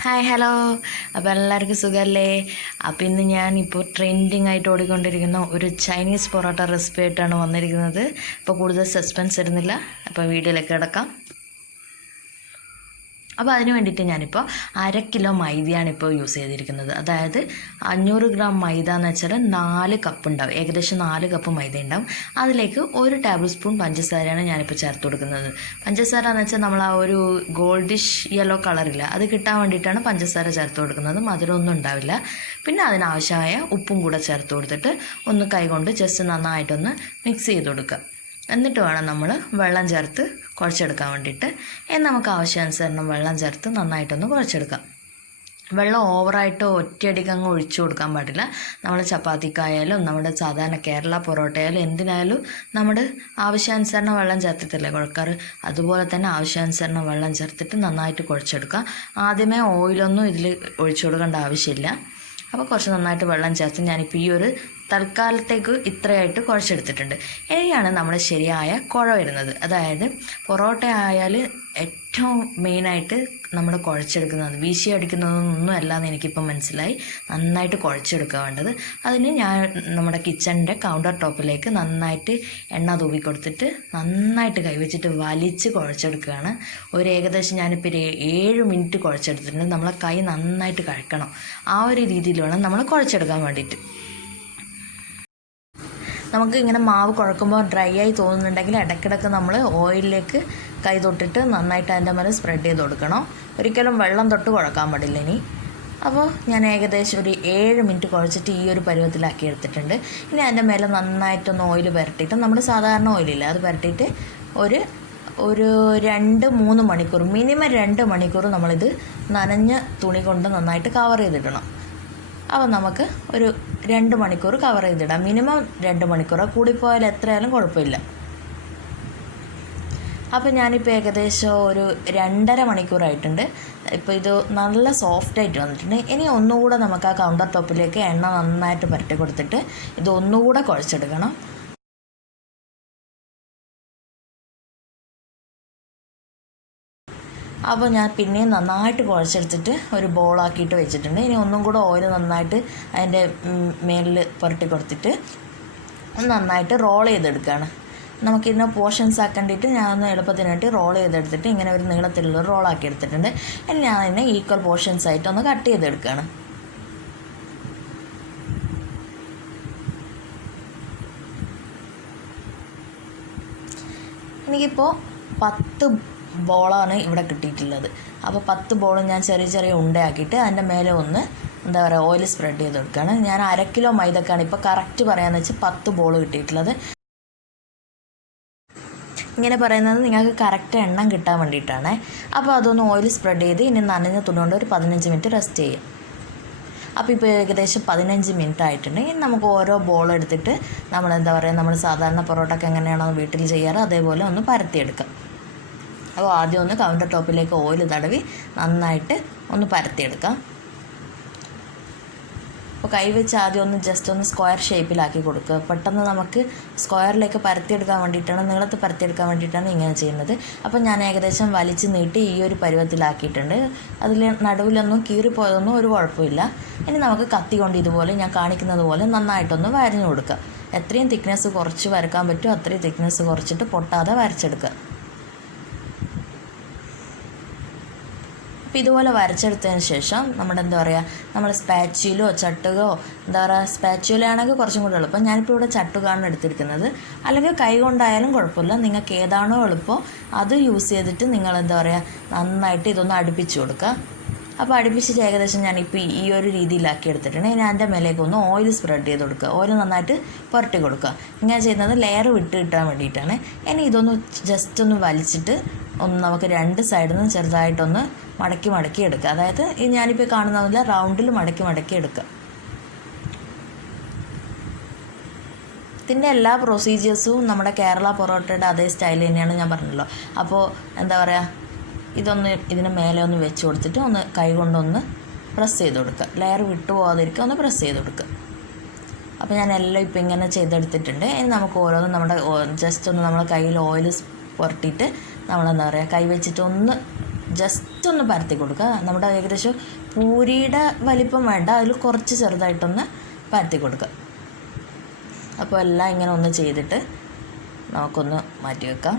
Hi hello. അപ്പോൾ എല്ലാവർക്കും സുഖമല്ലേ? അപ്പോൾ ഇന്ന് ഞാനിപ്പോൾ ട്രെൻഡിങ് ആയിട്ട് ഓടിക്കൊണ്ടിരിക്കുന്ന ഒരു ചൈനീസ് പൊറോട്ട റെസിപ്പി ആയിട്ടാണ് വന്നിരിക്കുന്നത്. അപ്പോൾ കൂടുതൽ സസ്പെൻസ് ഇടുന്നില്ല, അപ്പോൾ വീഡിയോയിലേക്ക് കിടക്കാം. അപ്പോൾ അതിന് വേണ്ടിയിട്ട് ഞാനിപ്പോൾ 1/2 കിലോ മൈദയാണ് ഇപ്പോൾ യൂസ് ചെയ്തിരിക്കുന്നത്. അതായത് 500 ഗ്രാം മൈദ എന്ന് വെച്ചാൽ 4 കപ്പ് ഉണ്ടാവും, ഏകദേശം 4 കപ്പ് മൈദ ഉണ്ടാവും. അതിലേക്ക് 1 ടേബിൾ സ്പൂൺ പഞ്ചസാരയാണ് ഞാനിപ്പോൾ ചേർത്ത് കൊടുക്കുന്നത്. പഞ്ചസാര എന്ന് വെച്ചാൽ നമ്മൾ ആ ഒരു ഗോൾഡിഷ് യെല്ലോ കളറില്ല, അത് കിട്ടാൻ വേണ്ടിയിട്ടാണ് പഞ്ചസാര ചേർത്ത് കൊടുക്കുന്നത്. മധുരമൊന്നും ഉണ്ടാവില്ല. പിന്നെ അതിനാവശ്യമായ ഉപ്പും കൂടെ ചേർത്ത് കൊടുത്തിട്ട് ഒന്ന് കൈകൊണ്ട് ജസ്റ്റ് നന്നായിട്ടൊന്ന് മിക്സ് ചെയ്ത് കൊടുക്കുക. എന്നിട്ട് വേണം നമ്മൾ വെള്ളം ചേർത്ത് കുഴച്ചെടുക്കാൻ വേണ്ടിയിട്ട്. നമുക്ക് ആവശ്യാനുസരണം വെള്ളം ചേർത്ത് നന്നായിട്ടൊന്ന് കുഴച്ചെടുക്കാം. വെള്ളം ഓവറായിട്ട് ഒറ്റയടിക്ക് അങ്ങ് ഒഴിച്ചു കൊടുക്കാൻ പാടില്ല. നമ്മൾ ചപ്പാത്തിക്കായാലും നമ്മുടെ സാധാരണ കേരള പൊറോട്ടയായാലും എന്തിനായാലും നമ്മുടെ ആവശ്യാനുസരണം വെള്ളം ചേർത്തിട്ടല്ലേ കുഴക്കാറ്. അതുപോലെ തന്നെ ആവശ്യാനുസരണം വെള്ളം ചേർത്തിട്ട് നന്നായിട്ട് കുഴച്ചെടുക്കുക. ആദ്യമേ ഓയിലൊന്നും ഇതിൽ ഒഴിച്ചു കൊടുക്കേണ്ട ആവശ്യമില്ല. അപ്പോൾ കുറച്ച് നന്നായിട്ട് വെള്ളം ചേർത്ത് ഞാനിപ്പോൾ ഈ ഒരു തൽക്കാലത്തേക്ക് ഇത്രയായിട്ട് കുഴച്ചെടുത്തിട്ടുണ്ട്. ഇനിയാണ് നമ്മുടെ ശരിയായ കുഴ വരുന്നത്. അതായത് പൊറോട്ട ആയാൽ ഏറ്റവും മെയിനായിട്ട് നമ്മൾ കുഴച്ചെടുക്കുന്നത്, വീശി അടിക്കുന്നതൊന്നും അല്ലാന്ന് എനിക്കിപ്പോൾ മനസ്സിലായി. നന്നായിട്ട് കുഴച്ചെടുക്കുക വേണ്ടത്. അതിന് ഞാൻ നമ്മുടെ കിച്ചണിൻ്റെ കൗണ്ടർ ടോപ്പിലേക്ക് നന്നായിട്ട് എണ്ണ തൂവി കൊടുത്തിട്ട് നന്നായിട്ട് കൈവച്ചിട്ട് വലിച്ച് കുഴച്ചെടുക്കുകയാണ്. ഒരു ഏകദേശം ഞാനിപ്പോൾ 7 മിനിറ്റ് കുഴച്ചെടുത്തിട്ടുണ്ട്. നമ്മളെ കൈ നന്നായിട്ട് കഴക്കണം. ആ ഒരു രീതിയിൽ വേണം നമ്മൾ കുഴച്ചെടുക്കാൻ വേണ്ടിയിട്ട്. നമുക്ക് ഇങ്ങനെ മാവ് കുഴക്കുമ്പോൾ ഡ്രൈ ആയി തോന്നുന്നുണ്ടെങ്കിൽ ഇടയ്ക്കിടയ്ക്ക് നമ്മൾ ഓയിലിലേക്ക് കൈ തൊട്ടിട്ട് നന്നായിട്ട് അതിൻ്റെ മേലെ സ്പ്രെഡ് ചെയ്ത് കൊടുക്കണം. ഒരിക്കലും വെള്ളം തൊട്ട് കുഴക്കാൻ പാടില്ല. ഇനി അപ്പോൾ ഞാൻ ഏകദേശം ഒരു 7 മിനിറ്റ് കുഴച്ചിട്ട് ഈ ഒരു പരുവത്തിലാക്കി എടുത്തിട്ടുണ്ട്. ഇനി അതിൻ്റെ മേലെ നന്നായിട്ടൊന്ന് ഓയിൽ പുരട്ടിയിട്ട്, നമ്മുടെ സാധാരണ ഓയിലില്ല, അത് പുരട്ടിയിട്ട് ഒരു 2-3 മണിക്കൂർ, മിനിമം 2 മണിക്കൂർ നമ്മളിത് നനഞ്ഞ തുണി കൊണ്ട് നന്നായിട്ട് കവർ ചെയ്തിടണം. അപ്പോൾ നമുക്ക് ഒരു 2 മണിക്കൂർ കവർ ചെയ്തിടാം. മിനിമം 2 മണിക്കൂർ, കൂടിപ്പോയാൽ എത്രയായാലും കുഴപ്പമില്ല. അപ്പോൾ ഞാനിപ്പോൾ ഏകദേശം ഒരു 2.5 മണിക്കൂറായിട്ടുണ്ട്. ഇപ്പോൾ ഇത് നല്ല സോഫ്റ്റായിട്ട് വന്നിട്ടുണ്ട്. ഇനി ഒന്നുകൂടെ നമുക്ക് ആ കൗണ്ടർ ടോപ്പിലേക്ക് എണ്ണ നന്നായിട്ട് പുരട്ടി കൊടുത്തിട്ട് ഇത് ഒന്നുകൂടെ കുഴച്ചെടുക്കണം. അപ്പോൾ ഞാൻ പിന്നെയും നന്നായിട്ട് കുഴച്ചെടുത്തിട്ട് ഒരു ബോളാക്കിയിട്ട് വെച്ചിട്ടുണ്ട്. ഇനി ഒന്നും കൂടെ ഓയിൽ നന്നായിട്ട് അതിൻ്റെ മേലിൽ പുരട്ടി കൊടുത്തിട്ട് നന്നായിട്ട് റോൾ ചെയ്തെടുക്കുകയാണ്. നമുക്കിതിനെ പോർഷൻസ് ആക്കേണ്ടിയിട്ട് ഞാനൊന്ന് എളുപ്പത്തിനായിട്ട് റോൾ ചെയ്തെടുത്തിട്ട് ഇങ്ങനെ ഒരു നീളത്തിലുള്ള റോളാക്കി എടുത്തിട്ടുണ്ട്. ഇനി ഞാൻ അതിനെ ഈക്വൽ പോർഷൻസ് ആയിട്ട് ഒന്ന് കട്ട് ചെയ്തെടുക്കുകയാണ്. എനിക്കിപ്പോൾ 10 ബോളാണ് ഇവിടെ കിട്ടിയിട്ടുള്ളത്. അപ്പോൾ 10 ബോളും ഞാൻ ചെറിയ ചെറിയ ഉണ്ടയാക്കിയിട്ട് അതിൻ്റെ മേലെ ഒന്ന് എന്താ പറയുക ഓയിൽ സ്പ്രെഡ് ചെയ്ത് കൊടുക്കുകയാണ്. ഞാൻ 1/2 കിലോ മൈദക്കാണ് ഇപ്പോൾ കറക്റ്റ് പറയാമെന്ന് വെച്ചാൽ 10 ബോൾ കിട്ടിയിട്ടുള്ളത്. ഇങ്ങനെ പറയുന്നത് നിങ്ങൾക്ക് കറക്റ്റ് എണ്ണം കിട്ടാൻ വേണ്ടിയിട്ടാണ്. അപ്പോൾ അതൊന്ന് ഓയിൽ സ്പ്രെഡ് ചെയ്ത് ഇനി നനഞ്ഞ തുണി കൊണ്ട് ഒരു 15 മിനിറ്റ് റെസ്റ്റ് ചെയ്യും. അപ്പോൾ ഇപ്പോൾ ഏകദേശം 15 മിനിറ്റ് ആയിട്ടുണ്ട്. ഇനി നമുക്ക് ഓരോ ബോൾ എടുത്തിട്ട് നമ്മളെന്താ പറയുക, നമ്മൾ സാധാരണ പൊറോട്ടയ്ക്ക് എങ്ങനെയാണോ വീട്ടിൽ ചെയ്യാറ് അതേപോലെ ഒന്ന് പരത്തിയെടുക്കാം. അപ്പോൾ ആദ്യം ഒന്ന് കൗണ്ടർ ടോപ്പിലേക്ക് ഓയിൽ തടവി നന്നായിട്ട് ഒന്ന് പരത്തിയെടുക്കാം. അപ്പോൾ കൈവച്ച് ആദ്യം ഒന്ന് ജസ്റ്റ് ഒന്ന് സ്ക്വയർ ഷേപ്പിലാക്കി കൊടുക്കുക. പെട്ടെന്ന് നമുക്ക് സ്ക്വയറിലേക്ക് പരത്തിയെടുക്കാൻ വേണ്ടിയിട്ടാണ്, നീളത്ത് പരത്തിയെടുക്കാൻ വേണ്ടിയിട്ടാണ് ഇങ്ങനെ ചെയ്യുന്നത്. അപ്പോൾ ഞാൻ ഏകദേശം വലിച്ച് നീട്ടി ഈ ഒരു പരുവത്തിലാക്കിയിട്ടുണ്ട്. അതിൽ നടുവിലൊന്നും കീറിപ്പോയതൊന്നും ഒരു കുഴപ്പമില്ല. ഇനി നമുക്ക് കത്തി കൊണ്ട് ഇതുപോലെ ഞാൻ കാണിക്കുന്നത് പോലെ നന്നായിട്ടൊന്ന് വരഞ്ഞു കൊടുക്കുക. എത്രയും തിക്നെസ് കുറച്ച് വരക്കാൻ പറ്റുമോ അത്രയും തിക്നെസ് കുറച്ചിട്ട് പൊട്ടാതെ വരച്ചെടുക്കുക. അപ്പോൾ ഇതുപോലെ വരച്ചെടുത്തതിന് ശേഷം നമ്മുടെ എന്താ പറയുക, നമ്മൾ സ്പാച്ചുലോ ചട്ടുകോ എന്താ പറയുക, സ്പാച്ചുലാണെങ്കിൽ കുറച്ചും കൂടി എളുപ്പം. ഞാനിപ്പോൾ ഇവിടെ ചട്ടുകാണ് എടുത്തിരിക്കുന്നത്. അല്ലെങ്കിൽ കൈ കൊണ്ടായാലും കുഴപ്പമില്ല, നിങ്ങൾക്ക് ഏതാണോ എളുപ്പം അത് യൂസ് ചെയ്തിട്ട് നിങ്ങൾ എന്താ പറയുക നന്നായിട്ട് ഇതൊന്ന് അടുപ്പിച്ച് കൊടുക്കുക. അപ്പോൾ അടുപ്പിച്ചിട്ട് ഏകദേശം ഞാനിപ്പോൾ ഈ ഒരു രീതിയിലാക്കി എടുത്തിട്ടുണ്ട്. ഇനി അതിൻ്റെ മേലേക്ക് ഒന്ന് ഓയിൽ സ്പ്രെഡ് ചെയ്ത് കൊടുക്കുക. ഓയിൽ നന്നായിട്ട് പുരട്ടി കൊടുക്കുക. ഇങ്ങനെ ചെയ്യുന്നത് ലെയർ വിട്ട് കിട്ടാൻ വേണ്ടിയിട്ടാണ്. ഇനി ഇതൊന്ന് ജസ്റ്റ് ഒന്ന് വലിച്ചിട്ട് ഒന്ന് നമുക്ക് 2 സൈഡിൽ നിന്ന് ചെറുതായിട്ടൊന്ന് മടക്കി എടുക്കുക. അതായത് ഞാനിപ്പോൾ കാണുന്നതില്ല, റൗണ്ടിൽ മടക്കി എടുക്കുക. ഇതിൻ്റെ എല്ലാ പ്രൊസീജിയേഴ്സും നമ്മുടെ കേരള പൊറോട്ടയുടെ അതേ സ്റ്റൈൽ തന്നെയാണ് ഞാൻ പറഞ്ഞല്ലോ. അപ്പോൾ എന്താ പറയുക, ഇതൊന്ന് ഇതിന് മേലെ ഒന്ന് വെച്ച് കൊടുത്തിട്ട് ഒന്ന് കൈ കൊണ്ടൊന്ന് പ്രസ് ചെയ്ത് കൊടുക്കുക. ലെയർ വിട്ടു പോകാതിരിക്കുക, ഒന്ന് പ്രസ് ചെയ്ത് കൊടുക്കുക. അപ്പോൾ ഞാൻ എല്ലാം ഇപ്പോൾ ഇങ്ങനെ ചെയ്തെടുത്തിട്ടുണ്ട്. ഇനി നമുക്ക് ഓരോന്നും നമ്മുടെ ജസ്റ്റ് ഒന്ന് നമ്മുടെ കയ്യിൽ ഓയിൽ പുരട്ടിയിട്ട് നമ്മളെന്താ പറയുക കൈ വെച്ചിട്ട് ഒന്ന് ജസ്റ്റ് ഒന്ന് പരത്തി കൊടുക്കുക. നമ്മുടെ ഏകദേശം പൂരിയുടെ വലിപ്പം വേണ്ട, അതിൽ കുറച്ച് ചെറുതായിട്ടൊന്ന് പരത്തി കൊടുക്കുക. അപ്പോൾ എല്ലാം ഇങ്ങനെ ഒന്ന് ചെയ്തിട്ട് നമുക്കൊന്ന് മാറ്റി വെക്കാം.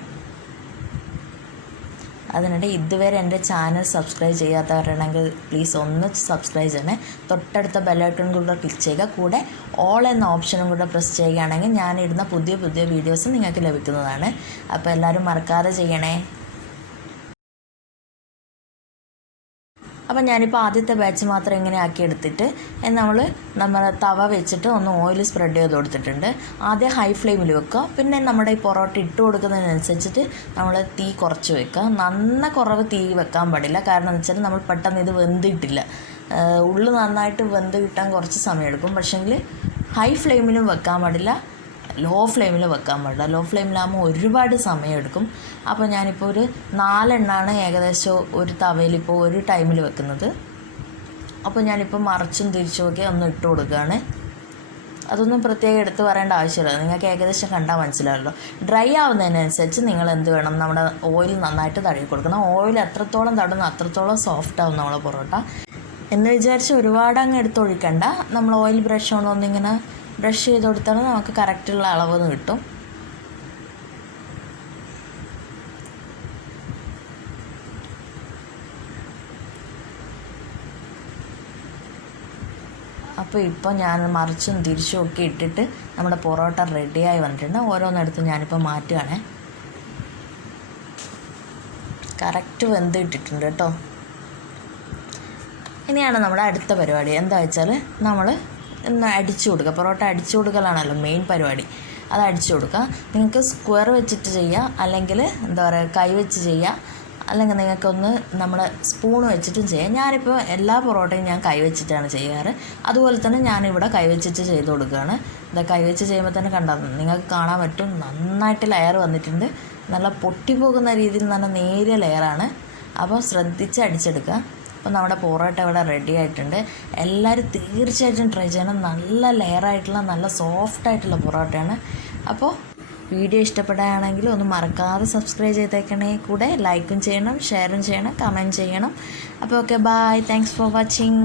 അതിനിടെ ഇതുവരെ എൻ്റെ ചാനൽ സബ്സ്ക്രൈബ് ചെയ്യാത്തവരാണെങ്കിൽ പ്ലീസ് ഒന്ന് സബ്സ്ക്രൈബ് ചെയ്യണേ. തൊട്ടടുത്ത ബെല്ലൈക്കൺ കൂടെ ക്ലിക്ക് ചെയ്യുക. കൂടെ ഓൾ എന്ന ഓപ്ഷനും കൂടെ പ്രസ് ചെയ്യുകയാണെങ്കിൽ ഞാനിടുന്ന പുതിയ പുതിയ വീഡിയോസ് നിങ്ങൾക്ക് ലഭിക്കുന്നതാണ്. അപ്പോൾ എല്ലാവരും മറക്കാതെ ചെയ്യണേ. അപ്പം ഞാനിപ്പോൾ ആദ്യത്തെ ബാച്ച് മാത്രം ഇങ്ങനെ ആക്കി എടുത്തിട്ട് നമ്മൾ തവ വെച്ചിട്ട് ഒന്ന് ഓയിൽ സ്പ്രെഡ് ചെയ്ത് കൊടുത്തിട്ടുണ്ട്. ആദ്യം ഹൈ ഫ്ലെയിമിൽ വെക്കുക. പിന്നെ നമ്മുടെ ഈ പൊറോട്ട ഇട്ട് കൊടുക്കുന്നതിനനുസരിച്ചിട്ട് നമ്മൾ തീ കുറച്ച് വെക്കുക. കുറവ് തീ വെക്കാൻ പാടില്ല. കാരണം എന്ന് വെച്ചാൽ നമ്മൾ പെട്ടെന്ന് ഇത് വെന്തിട്ടില്ല. ഉള്ളു നന്നായിട്ട് വെന്ത് കിട്ടാൻ കുറച്ച് സമയമെടുക്കും. പക്ഷേങ്കിൽ ഹൈ ഫ്ലെയിമിലും വെക്കാൻ പാടില്ല, ലോ ഫ്ലെയിമിൽ വെക്കാൻ പാടില്ല. ലോ ഫ്ലെയിമിലാകുമ്പോൾ ഒരുപാട് സമയമെടുക്കും. അപ്പോൾ ഞാനിപ്പോൾ ഒരു 4 എണ്ണമാണ് ഏകദേശം ഒരു തവയിലിപ്പോൾ ഒരു ടൈമിൽ വെക്കുന്നത്. അപ്പോൾ ഞാനിപ്പോൾ മറിച്ചും തിരിച്ചും ഒക്കെ ഒന്ന് ഇട്ട് കൊടുക്കുകയാണ്. അതൊന്നും പ്രത്യേകം എടുത്ത് പറയേണ്ട ആവശ്യമില്ല, നിങ്ങൾക്ക് ഏകദേശം കണ്ടാൽ മനസ്സിലാവല്ലോ. ഡ്രൈ ആവുന്നതിനനുസരിച്ച് നിങ്ങൾ എന്ത് വേണം, നമ്മുടെ ഓയിൽ നന്നായിട്ട് തടവി കൊടുക്കണം. ഓയിൽ എത്രത്തോളം തടുന്നു അത്രത്തോളം സോഫ്റ്റ് ആവും നമ്മളെ പൊറോട്ട. എന്ന് വിചാരിച്ച് ഒരുപാട് അങ്ങ് എടുത്തൊഴിക്കണ്ട. നമ്മൾ ഓയിൽ ബ്രഷ് കൊണ്ടൊന്നിങ്ങനെ ബ്രഷ് ചെയ്ത് കൊടുത്താൽ നമുക്ക് കറക്റ്റുള്ള അളവെന്ന് കിട്ടും. അപ്പോൾ ഇപ്പോൾ ഞാൻ മറിച്ചും തിരിച്ചും ഒക്കെ ഇട്ടിട്ട് നമ്മുടെ പൊറോട്ട റെഡിയായി വന്നിട്ടുണ്ട്. ഓരോന്നെടുത്ത് ഞാനിപ്പോൾ മാറ്റുകയാണേ. കറക്റ്റ് വെന്ത് ഇട്ടിട്ടുണ്ട് കേട്ടോ. ഇനിയാണ് നമ്മുടെ അടുത്ത പരിപാടി. എന്താ വെച്ചാൽ നമ്മൾ ഒന്ന് അടിച്ചു കൊടുക്കുക. പൊറോട്ട അടിച്ചു കൊടുക്കലാണല്ലോ മെയിൻ പരിപാടി. അത് അടിച്ചു കൊടുക്കുക. നിങ്ങൾക്ക് സ്ക്വയർ വെച്ചിട്ട് ചെയ്യുക, അല്ലെങ്കിൽ എന്താ പറയുക കൈ വെച്ച് ചെയ്യുക, അല്ലെങ്കിൽ നിങ്ങൾക്കൊന്ന് നമ്മുടെ സ്പൂൺ വെച്ചിട്ടും ചെയ്യാം. ഞാനിപ്പോൾ എല്ലാ പൊറോട്ടയും ഞാൻ കൈ വെച്ചിട്ടാണ് ചെയ്യാറ്. അതുപോലെ തന്നെ ഞാനിവിടെ കൈ വെച്ചിട്ട് ചെയ്ത് കൊടുക്കുകയാണ്. ഇത് കൈ വെച്ച് ചെയ്യുമ്പോൾ തന്നെ കണ്ടാൽ നിങ്ങൾക്ക് കാണാൻ പറ്റും, നന്നായിട്ട് ലെയർ വന്നിട്ടുണ്ട്. നല്ല പൊട്ടിപ്പോകുന്ന രീതിയിൽ നല്ല നേരിയ ലെയറാണ്. അപ്പോൾ ശ്രദ്ധിച്ച് അടിച്ചെടുക്കുക. അപ്പോൾ നമ്മുടെ പൊറോട്ട ഇവിടെ റെഡി ആയിട്ടുണ്ട്. എല്ലാവരും തീർച്ചയായിട്ടും ട്രൈ ചെയ്യണം. നല്ല ലെയറായിട്ടുള്ള നല്ല സോഫ്റ്റായിട്ടുള്ള പൊറോട്ടയാണ്. അപ്പോൾ വീഡിയോ ഇഷ്ടപ്പെടുകയാണെങ്കിൽ ഒന്ന് മറക്കാതെ സബ്സ്ക്രൈബ് ചെയ്തേക്കണേ. കൂടെ ലൈക്കും ചെയ്യണം, ഷെയറും ചെയ്യണം, കമൻറ്റ് ചെയ്യണം. അപ്പോൾ okay, bye. Thanks for watching.